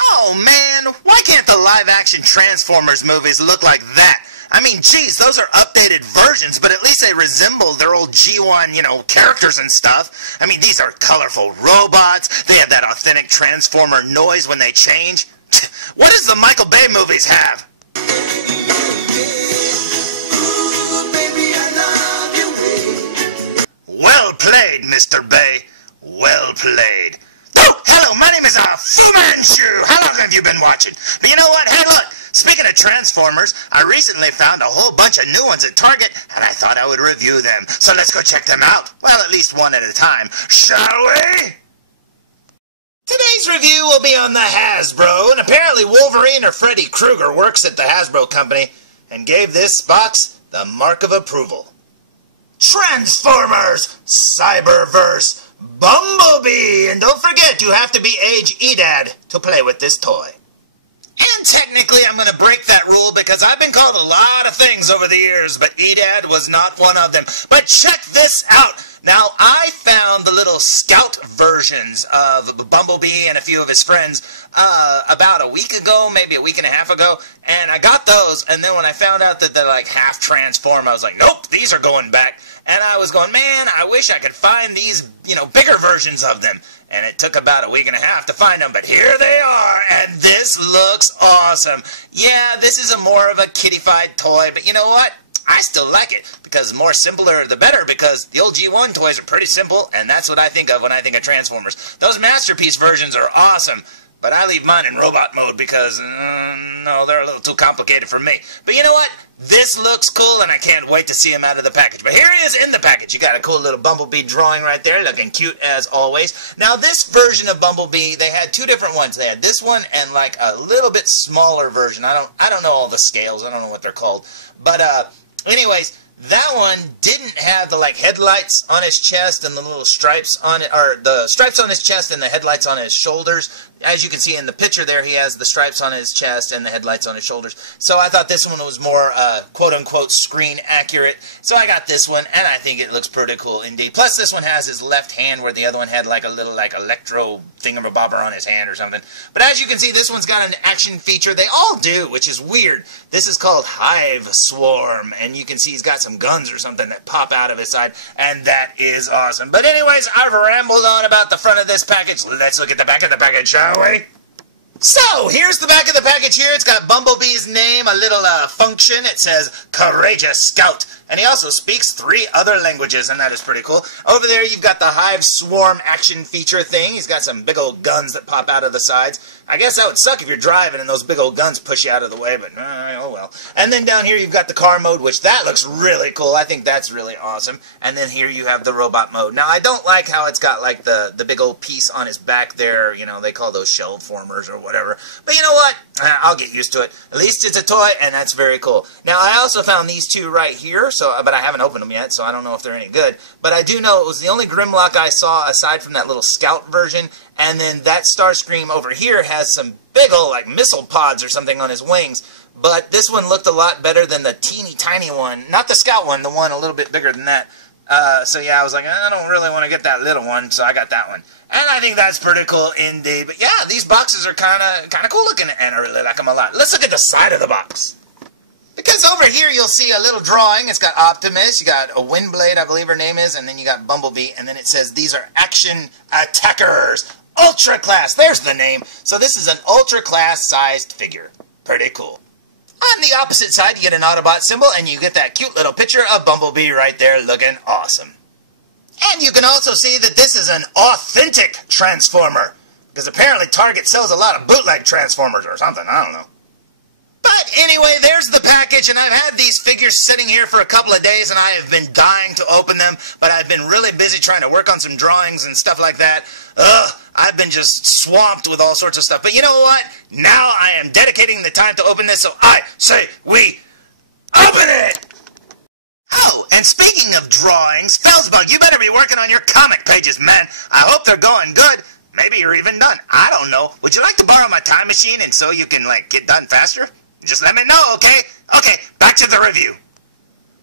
Oh man, why can't the live-action Transformers movies look like that? I mean, geez, those are updated versions, but at least they resemble their old G1, characters and stuff. I mean, these are colorful robots. They have that authentic Transformer noise when they change. What does the Michael Bay movies have? Well played, Mr. Bay. Well played. Oh, hello, my name is Fu Manchu. How long have you been watching? But you know what? Hey, look. Speaking of Transformers, I recently found a whole bunch of new ones at Target, and I thought I would review them. So let's go check them out. Well, at least one at a time, shall we? Today's review will be on the Hasbro, and apparently Wolverine or Freddy Krueger works at the Hasbro company and gave this box the mark of approval. Transformers Cyberverse Bumblebee! And don't forget, you have to be age EDAD to play with this toy. And technically, I'm going to break that rule because I've been called a lot of things over the years, but EDAD was not one of them. But check this out. Now, I found the little Sculpt versions of Bumblebee and a few of his friends about a week ago, maybe a week and a half ago, and I got those, and then when I found out that they're like half transform, I was like, nope, these are going back. And I was going, man, I wish I could find these, bigger versions of them. And it took about a week and a half to find them, but here they are, and this looks awesome. Yeah, this is more of a kiddified toy, but you know what? I still like it, because the more simpler the better, because the old G1 toys are pretty simple, and that's what I think of when I think of Transformers. Those Masterpiece versions are awesome, but I leave mine in robot mode because, no, they're a little too complicated for me. But you know what? This looks cool, and I can't wait to see him out of the package. But here he is in the package. You got a cool little Bumblebee drawing right there, looking cute as always. Now, this version of Bumblebee, they had two different ones. They had this one and like a little bit smaller version. I don't know all the scales. I don't know what they're called. But anyways, that one didn't have the headlights on his chest and the little stripes on it, or the stripes on his chest and the headlights on his shoulders. As you can see in the picture there, he has the stripes on his chest and the headlights on his shoulders. So I thought this one was more quote-unquote screen accurate. So I got this one, and I think it looks pretty cool indeed. Plus, this one has his left hand where the other one had like a little electro thingamabobber on his hand or something. But as you can see, this one's got an action feature. They all do, which is weird. This is called Hive Swarm, and you can see he's got some guns or something that pop out of his side, and that is awesome. But anyways, I've rambled on about the front of this package. Let's look at the back of the package, shall we? So, here's the back of the package here. It's got Bumblebee's name, a little function. It says, Courageous Scout. And he also speaks 3 other languages, and that is pretty cool. Over there, you've got the Hive Swarm action feature thing. He's got some big old guns that pop out of the sides. I guess that would suck if you're driving and those big old guns push you out of the way, but oh well. And then down here, you've got the car mode, which that looks really cool. I think that's really awesome. And then here you have the robot mode. Now, I don't like how it's got like the big old piece on his back there. They call those shell formers or whatever. But you know what? I'll get used to it. At least it's a toy, and that's very cool. Now, I also found these two right here, but I haven't opened them yet, so I don't know if they're any good. But I do know it was the only Grimlock I saw aside from that little Scout version. And then that Starscream over here has some big old missile pods or something on his wings. But this one looked a lot better than the teeny tiny one. Not the Scout one, the one a little bit bigger than that. So yeah, I was like, I don't really want to get that little one, so I got that one. And I think that's pretty cool indeed. But yeah, these boxes are kind of cool looking, and I really like them a lot. Let's look at the side of the box. Because over here you'll see a little drawing. It's got Optimus, you got a Windblade, I believe her name is, and then you got Bumblebee, and then it says these are action attackers. Ultra Class, there's the name. So this is an Ultra Class sized figure. Pretty cool. On the opposite side, you get an Autobot symbol, and you get that cute little picture of Bumblebee right there looking awesome. And you can also see that this is an authentic Transformer, because apparently Target sells a lot of bootleg Transformers or something, I don't know. But anyway, there's the package, and I've had these figures sitting here for a couple of days, and I have been dying to open them, but I've been really busy trying to work on some drawings and stuff like that. I've been just swamped with all sorts of stuff. But you know what? Now I am dedicating the time to open this, so I say we open it! Oh, and speaking of drawings, felzbug, you better be working on your comic pages, man. I hope they're going good. Maybe you're even done. I don't know. Would you like to borrow my time machine and so you can, get done faster? Just let me know, okay? Okay, back to the review.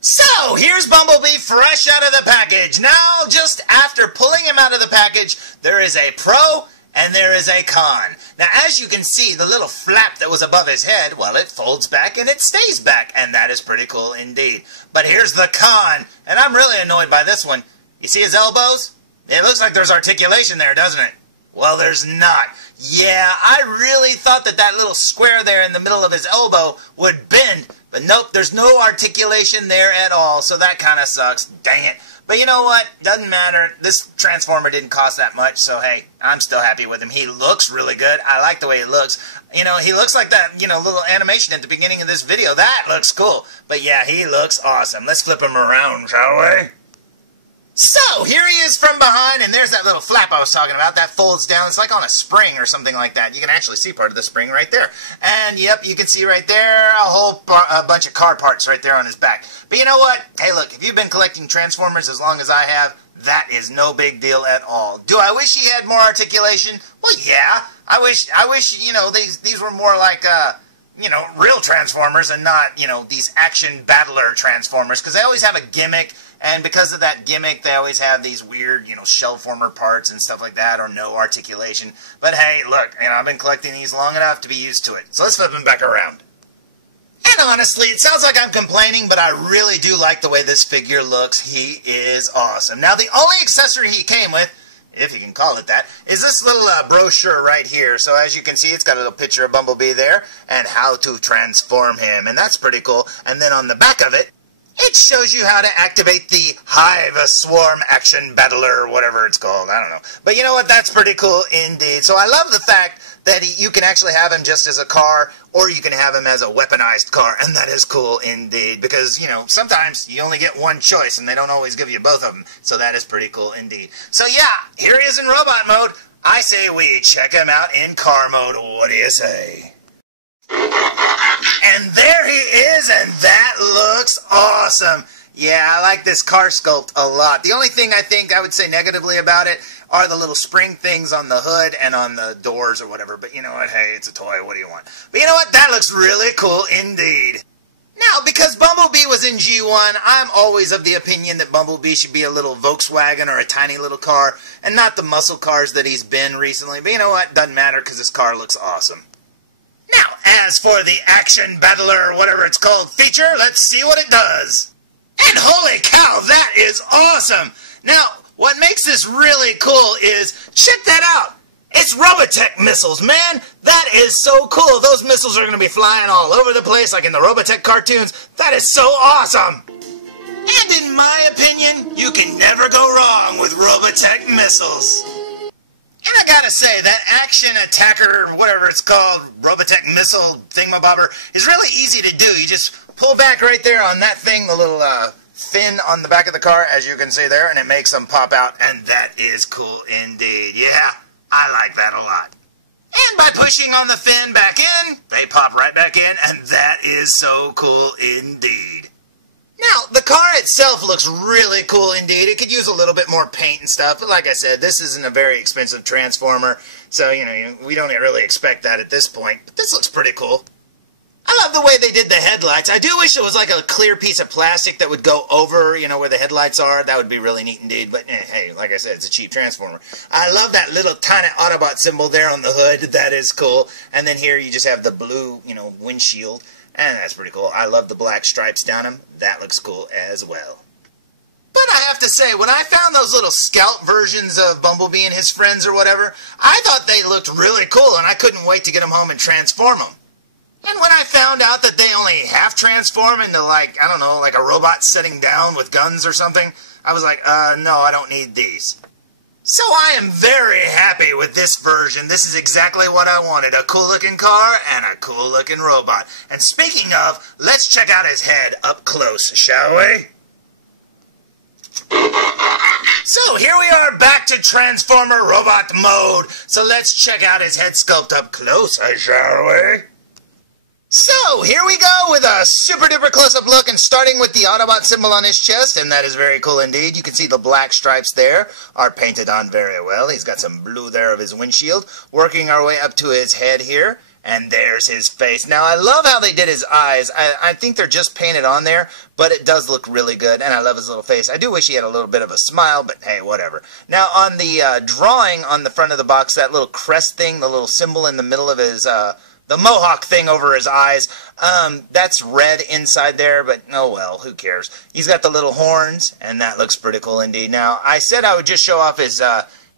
So, here's Bumblebee fresh out of the package. Now, just after pulling him out of the package, there is a pro and there is a con. Now, as you can see, the little flap that was above his head, well, it folds back and it stays back, and that is pretty cool indeed. But here's the con, and I'm really annoyed by this one. You see his elbows? It looks like there's articulation there, doesn't it? Well, there's not. Yeah, I really thought that that little square there in the middle of his elbow would bend, but nope, there's no articulation there at all, so that kind of sucks. Dang it. But you know what? Doesn't matter. This Transformer didn't cost that much, so hey, I'm still happy with him. He looks really good. I like the way he looks. You know, he looks like that, little animation at the beginning of this video. That looks cool. But yeah, he looks awesome. Let's flip him around, shall we? So, here he is from behind, and there's that little flap I was talking about. That folds down. It's like on a spring or something like that. You can actually see part of the spring right there. And, yep, you can see right there a whole bunch of car parts right there on his back. But you know what? Hey, look, if you've been collecting Transformers as long as I have, that is no big deal at all. Do I wish he had more articulation? Well, yeah. I wish these were more like, real Transformers and not, these action battler Transformers, because they always have a gimmick. And because of that gimmick, they always have these weird, shell former parts and stuff like that, or no articulation. But hey, look, I've been collecting these long enough to be used to it. So let's flip them back around. And honestly, it sounds like I'm complaining, but I really do like the way this figure looks. He is awesome. Now, the only accessory he came with, if you can call it that, is this little brochure right here. So as you can see, it's got a little picture of Bumblebee there, and how to transform him. And that's pretty cool. And then on the back of it, it shows you how to activate the Hive Swarm Action Battler, whatever it's called. I don't know. But you know what? That's pretty cool indeed. So I love the fact that you can actually have him just as a car, or you can have him as a weaponized car, and that is cool indeed. Because, sometimes you only get one choice, and they don't always give you both of them. So that is pretty cool indeed. So yeah, here he is in robot mode. I say we check him out in car mode. What do you say? And there he is, and that looks awesome. Yeah, I like this car sculpt a lot. The only thing I would say negatively about it are the little spring things on the hood and on the doors or whatever. But you know what? Hey, it's a toy. What do you want? But you know what? That looks really cool indeed. Now, because Bumblebee was in G1, I'm always of the opinion that Bumblebee should be a little Volkswagen or a tiny little car, and not the muscle cars that he's been recently. But you know what? Doesn't matter, because this car looks awesome. Now, as for the Action Battler, whatever it's called, feature, let's see what it does. And holy cow, that is awesome! Now, what makes this really cool is, check that out! It's Robotech missiles, man! That is so cool! Those missiles are going to be flying all over the place, like in the Robotech cartoons. That is so awesome! And in my opinion, you can never go wrong with Robotech missiles. And I gotta say, that action attacker, whatever it's called, Robotech missile thingamabobber, is really easy to do. You just pull back right there on that thing, the little fin on the back of the car, as you can see there, and it makes them pop out, and that is cool indeed. Yeah, I like that a lot. And by pushing on the fin back in, they pop right back in, and that is so cool indeed. Now, the car itself looks really cool indeed. It could use a little bit more paint and stuff, but like I said, this isn't a very expensive Transformer, so, we don't really expect that at this point. But this looks pretty cool. I love the way they did the headlights. I do wish it was like a clear piece of plastic that would go over, where the headlights are. That would be really neat indeed, but hey, like I said, it's a cheap Transformer. I love that little tiny Autobot symbol there on the hood. That is cool. And then here you just have the blue, windshield. And that's pretty cool. I love the black stripes down him. That looks cool as well. But I have to say, when I found those little Sculpt versions of Bumblebee and his friends or whatever, I thought they looked really cool, and I couldn't wait to get them home and transform them. And when I found out that they only half transform into, like a robot sitting down with guns or something, I was like, no, I don't need these. So I am very happy with this version. This is exactly what I wanted. A cool-looking car and a cool-looking robot. And speaking of, let's check out his head up close, shall we? So here we are back to Transformer Robot mode. So let's check out his head sculpt up close, shall we? So, here we go with a super duper close-up look, and starting with the Autobot symbol on his chest, and that is very cool indeed. You can see the black stripes there are painted on very well. He's got some blue there of his windshield. Working our way up to his head here, And there's his face. Now, I love how they did his eyes. I think they're just painted on there, but it does look really good, and I love his little face. I do wish he had a little bit of a smile, but hey, whatever. Now, on the drawing on the front of the box, that little crest thing, the little symbol in the middle of his, the mohawk thing over his eyes, that's red inside there, but oh well, who cares. He's got the little horns, and that looks pretty cool indeed. Now, I said I would just show off his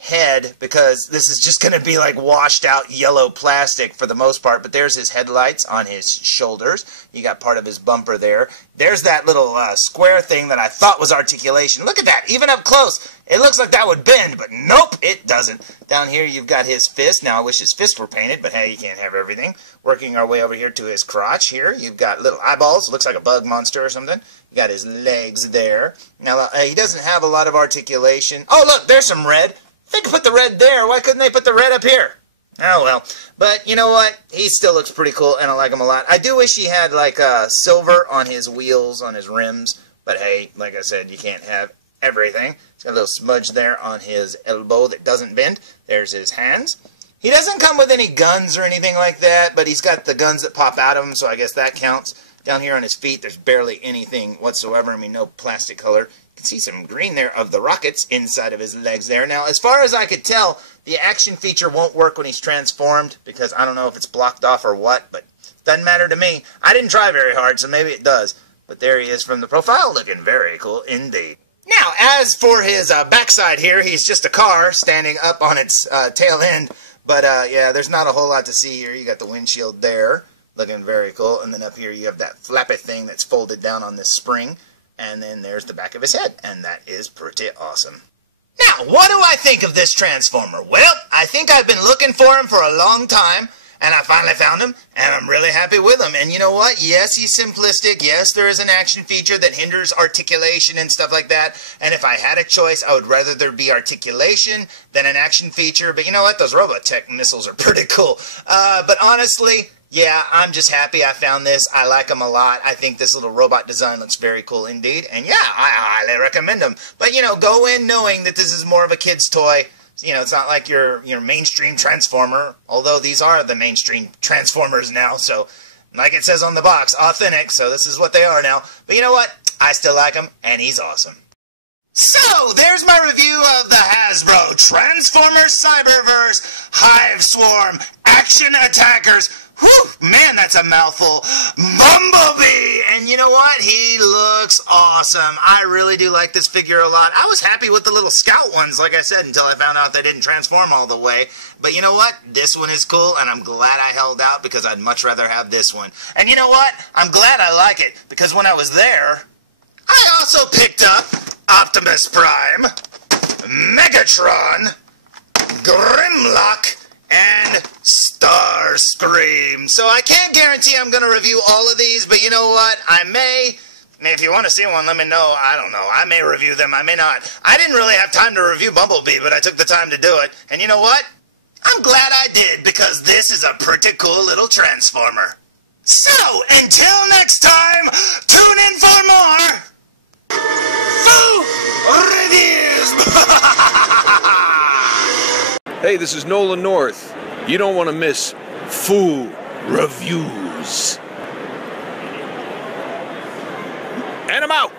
head, because this is just going to be like washed out yellow plastic for the most part, but there's his headlights on his shoulders. You got part of his bumper there. There's that little square thing that I thought was articulation. Look at that, even up close. It looks like that would bend, but nope, it doesn't. Down here you've got his fist. Now I wish his fist were painted, but hey, you can't have everything. Working our way over here to his crotch here, you've got little eyeballs. Looks like a bug monster or something. You got his legs there. Now he doesn't have a lot of articulation. Oh look, there's some red. They could put the red there. Why couldn't they put the red up here? Oh, well. But you know what? He still looks pretty cool, and I like him a lot. I do wish he had, like, silver on his wheels, on his rims. But, hey, like I said, you can't have everything. He's got a little smudge there on his elbow that doesn't bend. There's his hands. He doesn't come with any guns or anything like that, but he's got the guns that pop out of him, so I guess that counts. Down here on his feet, there's barely anything whatsoever. I mean, no plastic color. You can see some green there of the rockets inside of his legs there. Now, as far as I could tell, the action feature won't work when he's transformed, because I don't know if it's blocked off or what, but it doesn't matter to me. I didn't try very hard, so maybe it does. But there he is from the profile, looking very cool indeed. Now, as for his backside here, he's just a car standing up on its tail end. But, yeah, there's not a whole lot to see here. You got the windshield there, looking very cool. And then up here you have that flappy thing that's folded down on this spring. And then there's the back of his head, and that is pretty awesome. Now, what do I think of this Transformer? Well, I think I've been looking for him for a long time, and I finally found him, and I'm really happy with him. And you know what? Yes, he's simplistic. Yes, there is an action feature that hinders articulation and stuff like that. And if I had a choice, I would rather there be articulation than an action feature. But you know what? Those Robotech missiles are pretty cool. But honestly, yeah, I'm just happy I found this. I like them a lot. I think this little robot design looks very cool indeed. And yeah, I highly recommend them. But, you know, go in knowing that this is more of a kid's toy. You know, it's not like your mainstream Transformer, although these are the mainstream Transformers now. So, like it says on the box, authentic. So this is what they are now. But you know what? I still like him, and he's awesome. So, there's my review of the Hasbro Transformers Cyberverse Hive Swarm Action Attackers. Whew, man, that's a mouthful. Bumblebee! And you know what? He looks awesome. I really do like this figure a lot. I was happy with the little Scout ones, like I said, until I found out they didn't transform all the way. But you know what? This one is cool, and I'm glad I held out because I'd much rather have this one. And you know what? I'm glad I like it because when I was there, I also picked up Optimus Prime, Megatron, Grimlock, and Starscream. So I can't guarantee I'm going to review all of these, but you know what? I may. If you want to see one, let me know. I don't know. I may review them. I may not. I didn't really have time to review Bumblebee, but I took the time to do it. And you know what? I'm glad I did, because this is a pretty cool little Transformer. So, until next time, tune in for more Foo Reviews! Hey, this is Nolan North. You don't want to miss Foo Reviews. And I'm out.